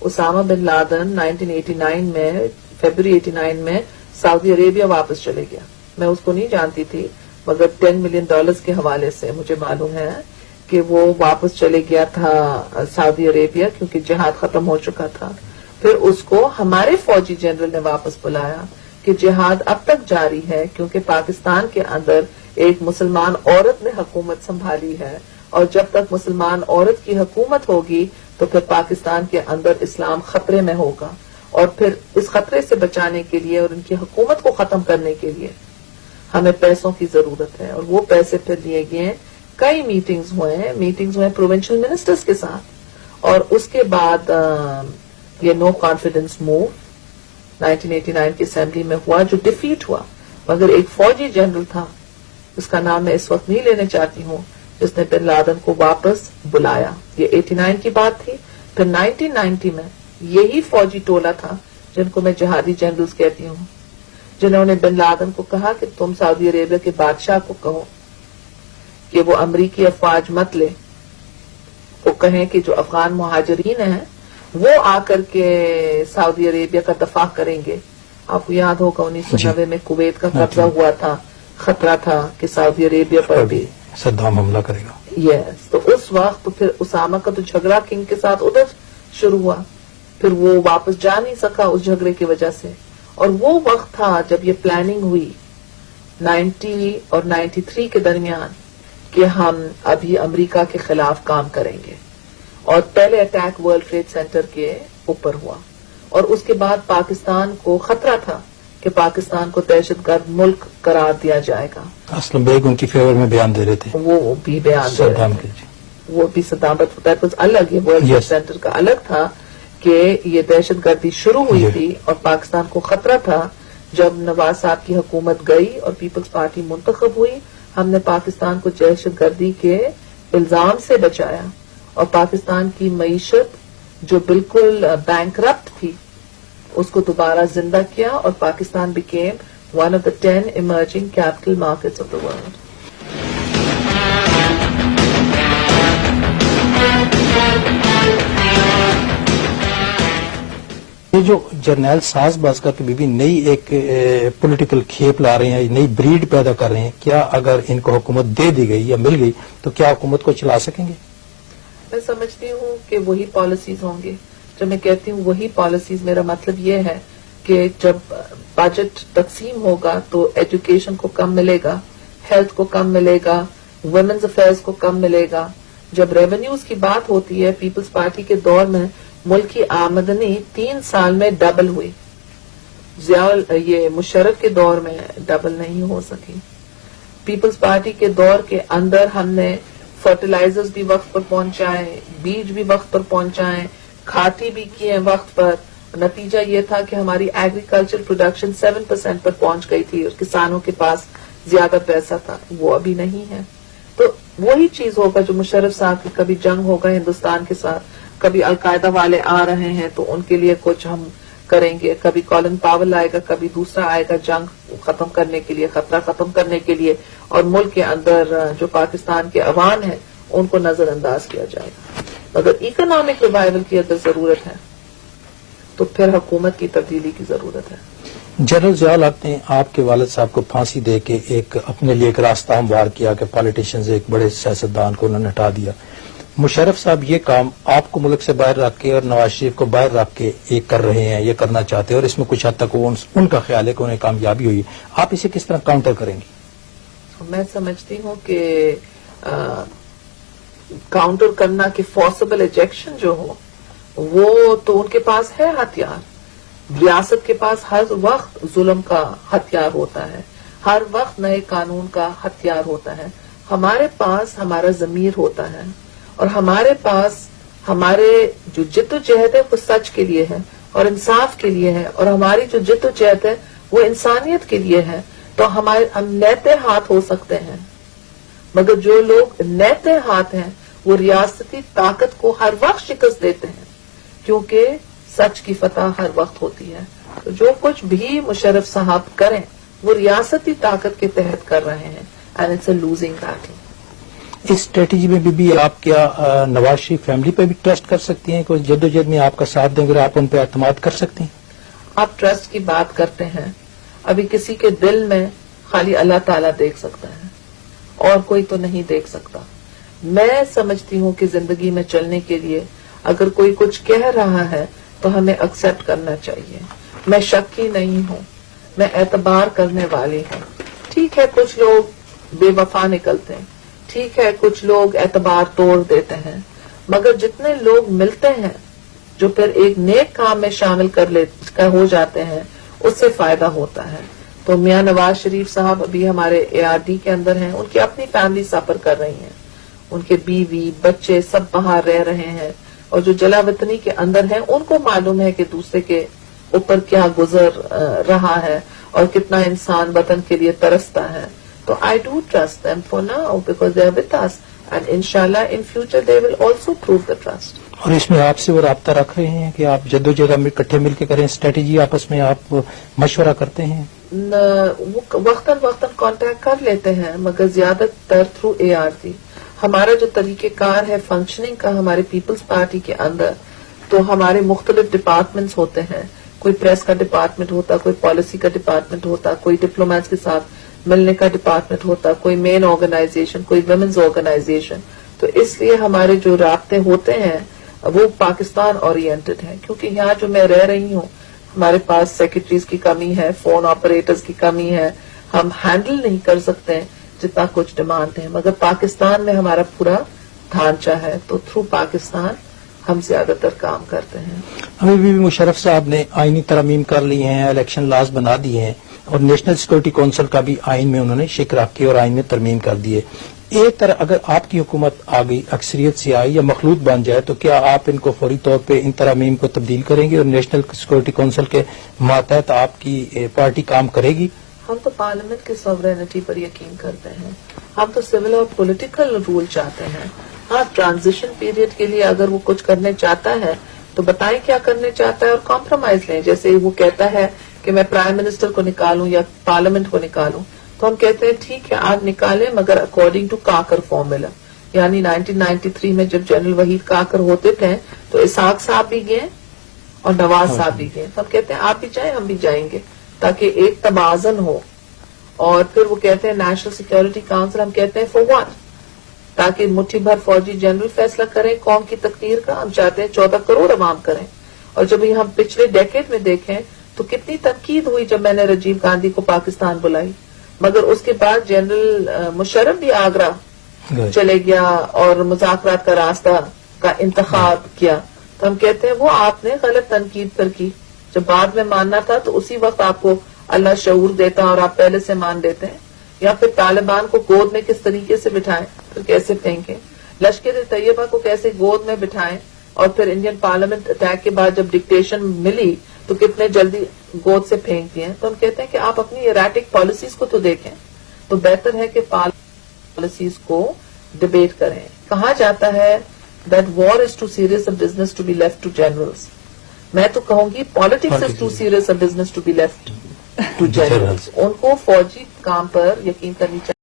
Usama bin Laden 1989 میں February 89 میں سعودی عربیہ واپس چلے گیا. میں اس کو نہیں جانتی تھی مگر $10 ملین کے حوالے سے مجھے معلوم ہے کہ وہ واپس چلے گیا تھا سعودی عربیہ کیونکہ جہاد ختم ہو چکا تھا. پھر اس کو ہمارے فوجی جنرل نے واپس بلایا کہ جہاد اب تک جاری ہے کیونکہ پاکستان کے اندر ایک مسلمان عورت نے حکومت سنبھالی ہے اور جب تک مسلمان عورت کی حکومت ہوگی تو پھر پاکستان کے اندر اسلام خطرے میں ہوگا اور پھر اس خطرے سے بچانے کے لیے اور ان کی حکومت کو ختم کرنے کے لیے ہمیں پیسوں کی ضرورت ہے. اور وہ پیسے پھر دیے گئے ہیں. کئی میٹنگز ہوئے پروونشل منسٹرز کے ساتھ اور اس کے بعد یہ نو کانفیڈنس موو 1989 کی اسمبلی میں ہوا جو ڈیفیٹ ہوا. مگر ایک فوجی جنرل تھا اس کا نام میں اس وقت نہیں لینے چاہتی ہوں جس نے بن لادن کو واپس بلایا. یہ 89 کی بات تھی. پھر 1990 میں یہی فوجی ٹولہ تھا جن کو میں جہادی جنرلز کہتی ہوں جنہوں نے بن لادن کو کہا کہ تم سعودی عربیہ کے بادشاہ کو کہو کہ وہ امریکی افواج مت لے. وہ کہیں کہ جو افغان مہاجرین ہیں وہ آ کر کے سعودی عربیہ کا دفاع کریں گے. آپ کو یاد ہوگا 1990 میں کویت کا قبضہ ہوا تھا. خطرہ تھا کہ سعودی عربیہ پر بھی صدام حملہ کرے گا. یس تو اس وقت پھر اسامہ کا تو جھگڑا کنگ کے ساتھ ادھر شروع ہوا. پھر وہ واپس جا نہیں سکا اس جھگڑے کی وجہ سے. اور وہ وقت تھا جب یہ پلاننگ ہوئی 90 اور 93 کے درمیان کہ ہم ابھی امریکہ کے خلاف کام کریں گے. اور پہلے اٹیک ورلڈ ٹریڈ سینٹر کے اوپر ہوا اور اس کے بعد پاکستان کو خطرہ تھا کہ پاکستان کو دہشت گرد ملک قرار دیا جائے گا. اسلم بیگ ان کی فیور میں بیان دے رہے تھے. وہ بھی بیان دے رہے تھے. وہ بھی صدام کچھ الگ یہ ورلڈ ٹریڈ سینٹر کا الگ تھا کہ یہ دہشت گردی شروع ہوئی تھی اور پاکستان کو خطرہ تھا. جب نواز صاحب کی حکومت گئی اور پیپلز پارٹی منتخب ہوئی ہم نے پاکستان کو دہشت گردی کے الزام سے بچایا اور پاکستان کی معیشت جو بالکل بینکرپٹ تھی اس کو دوبارہ زندہ کیا اور Pakistan became one of the 10 emerging capital markets of the world. یہ جو جرنیل ساز بازکر کی بیوی نئی ایک پولیٹیکل کھیپ لا رہے ہیں نئی بریڈ پیدا کر رہے ہیں کیا اگر ان کو حکومت دے دی گئی یا مل گئی تو کیا حکومت کو چلا سکیں گے؟ میں سمجھتی ہوں کہ وہی پالیسیز ہوں گے. جب میں کہتی ہوں وہی پالیسیز میرا مطلب یہ ہے کہ جب بجٹ تقسیم ہوگا تو ایجوکیشن کو کم ملے گا, ہیلتھ کو کم ملے گا, ویمنز افیئرز کو کم ملے گا. جب ریونیوز کی بات ہوتی ہے پیپلز پارٹی کے دور میں ملک کی آمدنی 3 سال میں ڈبل ہوئی. یہ مشرف کے دور میں ڈبل نہیں ہو سکی. پیپلز پارٹی کے دور کے اندر ہم نے فرٹیلائزرز بھی وقت پر پہنچائے, بیج بھی وقت پر پہنچائے, کھاتی بھی کیے وقت پر. نتیجہ یہ تھا کہ ہماری ایگریکلچر پروڈکشن 7% پر پہنچ گئی تھی اور کسانوں کے پاس زیادہ پیسہ تھا. وہ ابھی نہیں ہے. تو وہی چیز ہوگا جو مشرف صاحب کی کبھی جنگ ہوگا ہندوستان کے ساتھ, کبھی القاعدہ والے آ رہے ہیں تو ان کے لیے کچھ ہم کریں گے, کبھی کالن پاول آئے گا, کبھی دوسرا آئے گا جنگ ختم کرنے کے لیے, خطرہ ختم کرنے کے لیے, اور ملک کے اندر جو پاکستان کے عوام ہیں ان کو نظر انداز کیا جائے گا. اگر اکنامک ریوائول کی اگر ضرورت ہے تو پھر حکومت کی تبدیلی کی ضرورت ہے. جنرل ضیاء الحق نے آپ کے والد صاحب کو پھانسی دے کے ایک اپنے لیے ایک راستہ ہموار کیا کہ پالیٹیشنز ایک بڑے سیاستدان کو انہوں نے ہٹا دیا. مشرف صاحب یہ کام آپ کو ملک سے باہر رکھ کے اور نواز شریف کو باہر رکھ کے ایک کر رہے ہیں, یہ کرنا چاہتے ہیں اور اس میں کچھ حد تک ان کا خیال ہے کہ انہیں کامیابی ہوئی. آپ اسے کس طرح کاؤنٹر کریں گی؟ میں سمجھتی ہوں کہ کاؤنٹر کرنا کہ فورسبل ایجیکشن جو ہو وہ تو ان کے پاس ہے ہتھیار. ریاست کے پاس ہر وقت ظلم کا ہتھیار ہوتا ہے, ہر وقت نئے قانون کا ہتھیار ہوتا ہے. ہمارے پاس ہمارا ضمیر ہوتا ہے اور ہمارے پاس ہمارے جو جد و جہد ہے وہ سچ کے لیے ہے اور انصاف کے لیے ہے, اور ہماری جو جد و جہد ہے وہ انسانیت کے لیے ہے. تو ہم نیتے ہاتھ ہو سکتے ہیں, مگر جو لوگ نیتے ہاتھ ہیں وہ ریاستی طاقت کو ہر وقت شکست دیتے ہیں کیونکہ سچ کی فتح ہر وقت ہوتی ہے. تو جو کچھ بھی مشرف صاحب کریں وہ ریاستی طاقت کے تحت کر رہے ہیں, and it's a losing battle. اس اسٹریٹجی میں بھی آپ کیا نواز شریف فیملی پہ بھی ٹرسٹ کر سکتی ہیں؟ کوئی جدوجہد میں آپ کا ساتھ دیں گے، آپ ان پہ اعتماد کر سکتے ہیں؟ آپ ٹرسٹ کی بات کرتے ہیں، ابھی کسی کے دل میں خالی اللہ تعالیٰ دیکھ سکتا ہے اور کوئی تو نہیں دیکھ سکتا. میں سمجھتی ہوں کہ زندگی میں چلنے کے لیے اگر کوئی کچھ کہہ رہا ہے تو ہمیں ایکسپٹ کرنا چاہیے. میں شکی نہیں ہوں، میں اعتبار کرنے والی ہوں. ٹھیک ہے کچھ لوگ بے وفا نکلتے ہیں، ٹھیک ہے کچھ لوگ اعتبار توڑ دیتے ہیں، مگر جتنے لوگ ملتے ہیں جو پھر ایک نیک کام میں شامل ہو جاتے ہیں اس سے فائدہ ہوتا ہے. تو میاں نواز شریف صاحب ابھی ہمارے ARD کے اندر ہیں، ان کی اپنی فیملی سفر کر رہی ہیں، ان کے بیوی بچے سب باہر رہ رہے ہیں، اور جو جلا وطنی کے اندر ہیں ان کو معلوم ہے کہ دوسرے کے اوپر کیا گزر رہا ہے اور کتنا انسان وطن کے لیے ترستا ہے. تو I do trust them for now because they are with us and انشاءاللہ in future they will also prove the trust. اور اس میں آپ سے وہ رابطہ رکھ رہے ہیں کہ آپ جدوجہد اکٹھے مل کے کریں، اسٹریٹجی آپس میں آپ مشورہ کرتے ہیں؟ وہ وقتاً کانٹیکٹ کر لیتے ہیں مگر زیادہ تر تھرو ARD. ہمارا جو طریقہ کار ہے فنکشننگ کا ہمارے پیپلز پارٹی کے اندر، تو ہمارے مختلف ڈپارٹمنٹس ہوتے ہیں. کوئی پریس کا ڈپارٹمنٹ ہوتا، کوئی پالیسی کا ڈپارٹمنٹ ہوتا، کوئی ڈپلومیٹس کے ساتھ ملنے کا ڈپارٹمنٹ ہوتا، کوئی مین آرگنائزیشن، کوئی ویمنز آرگنائزیشن. تو اس لیے ہمارے جو رابطے ہوتے ہیں وہ پاکستان اورینٹڈ ہیں، کیونکہ یہاں جو میں رہ رہی ہوں ہمارے پاس سیکرٹریز کی کمی ہے، فون آپریٹرز کی کمی ہے، ہم ہینڈل نہیں کر سکتے ہیں جتنا کچھ ڈیمانڈ ہے. مگر پاکستان میں ہمارا پورا ڈھانچہ ہے تو تھرو پاکستان ہم زیادہ تر کام کرتے ہیں. ابھی بھی مشرف صاحب نے آئینی ترمیم کر لی ہیں، الیکشن لاز بنا دیے ہیں، اور نیشنل سیکورٹی کونسل کا بھی آئین میں انہوں نے شکر کی اور آئین میں ترمیم کر دیے. ایک طرح اگر آپ کی حکومت آ گئی، اکثریت سے آئی یا مخلوط بن جائے، تو کیا آپ ان کو فوری طور پہ ان ترامیم کو تبدیل کریں گے اور نیشنل سیکورٹی کونسل کے ماتحت آپ کی پارٹی کام کرے گی؟ ہم تو پارلیمنٹ کی سوورینٹی پر یقین کرتے ہیں، ہم تو سول اور پولیٹیکل رول چاہتے ہیں. ہاں ٹرانزیشن پیریڈ کے لیے اگر وہ کچھ کرنے چاہتا ہے تو بتائیں کیا کرنے چاہتا ہے اور کمپرومائز لیں. جیسے وہ کہتا ہے کہ میں پرائم منسٹر کو نکالوں یا پارلیمنٹ کو نکالوں، تو ہم کہتے ہیں ٹھیک ہے آپ نکالیں مگر اکارڈنگ ٹو کاکر فارمولا. یعنی 1993 میں جب جنرل وحید کاکر ہوتے تھے تو اسحاق صاحب بھی گئے اور نواز صاحب بھی گئے. تو ہم کہتے ہیں آپ بھی جائیں ہم بھی جائیں گے تاکہ ایک توازن ہو. اور پھر وہ کہتے ہیں نیشنل سیکورٹی کاؤنسل، ہم کہتے ہیں فور واٹ، تاکہ مٹھی بھر فوجی جنرل فیصلہ کریں قوم کی تقدیر کا. ہم چاہتے ہیں 14 کروڑ عوام کریں. اور جب ہم پچھلے ڈیکیڈ میں دیکھیں تو کتنی تنقید ہوئی جب میں نے راجیو گاندھی کو پاکستان بلائی، مگر اس کے بعد جنرل مشرف بھی آگرہ چلے گیا اور مذاکرات کا راستہ کا انتخاب کیا. تو ہم کہتے ہیں وہ آپ نے غلط تنقید پر کی. جب بعد میں ماننا تھا تو اسی وقت آپ کو اللہ شعور دیتا اور آپ پہلے سے مان دیتے ہیں. یا پھر طالبان کو گود میں کس طریقے سے بٹھائیں، پھر کیسے پھینکیں، لشکر طیبہ کو کیسے گود میں بٹھائیں، اور پھر انڈین پارلیمنٹ اٹیک کے بعد جب ڈکٹیشن ملی تو کتنے جلدی گود سے پھینک دیے. تو ہم کہتے ہیں کہ آپ اپنی ایراٹک پالیسیز کو تو دیکھیں. تو بہتر ہے کہ پالیسیز کو ڈبیٹ کریں. کہا جاتا ہے that war is too serious a business to be left to generals. میں تو کہوں گی politics is too serious a business to be left to generals. ان کو فوجی کام پر یقین کرنی چاہیے.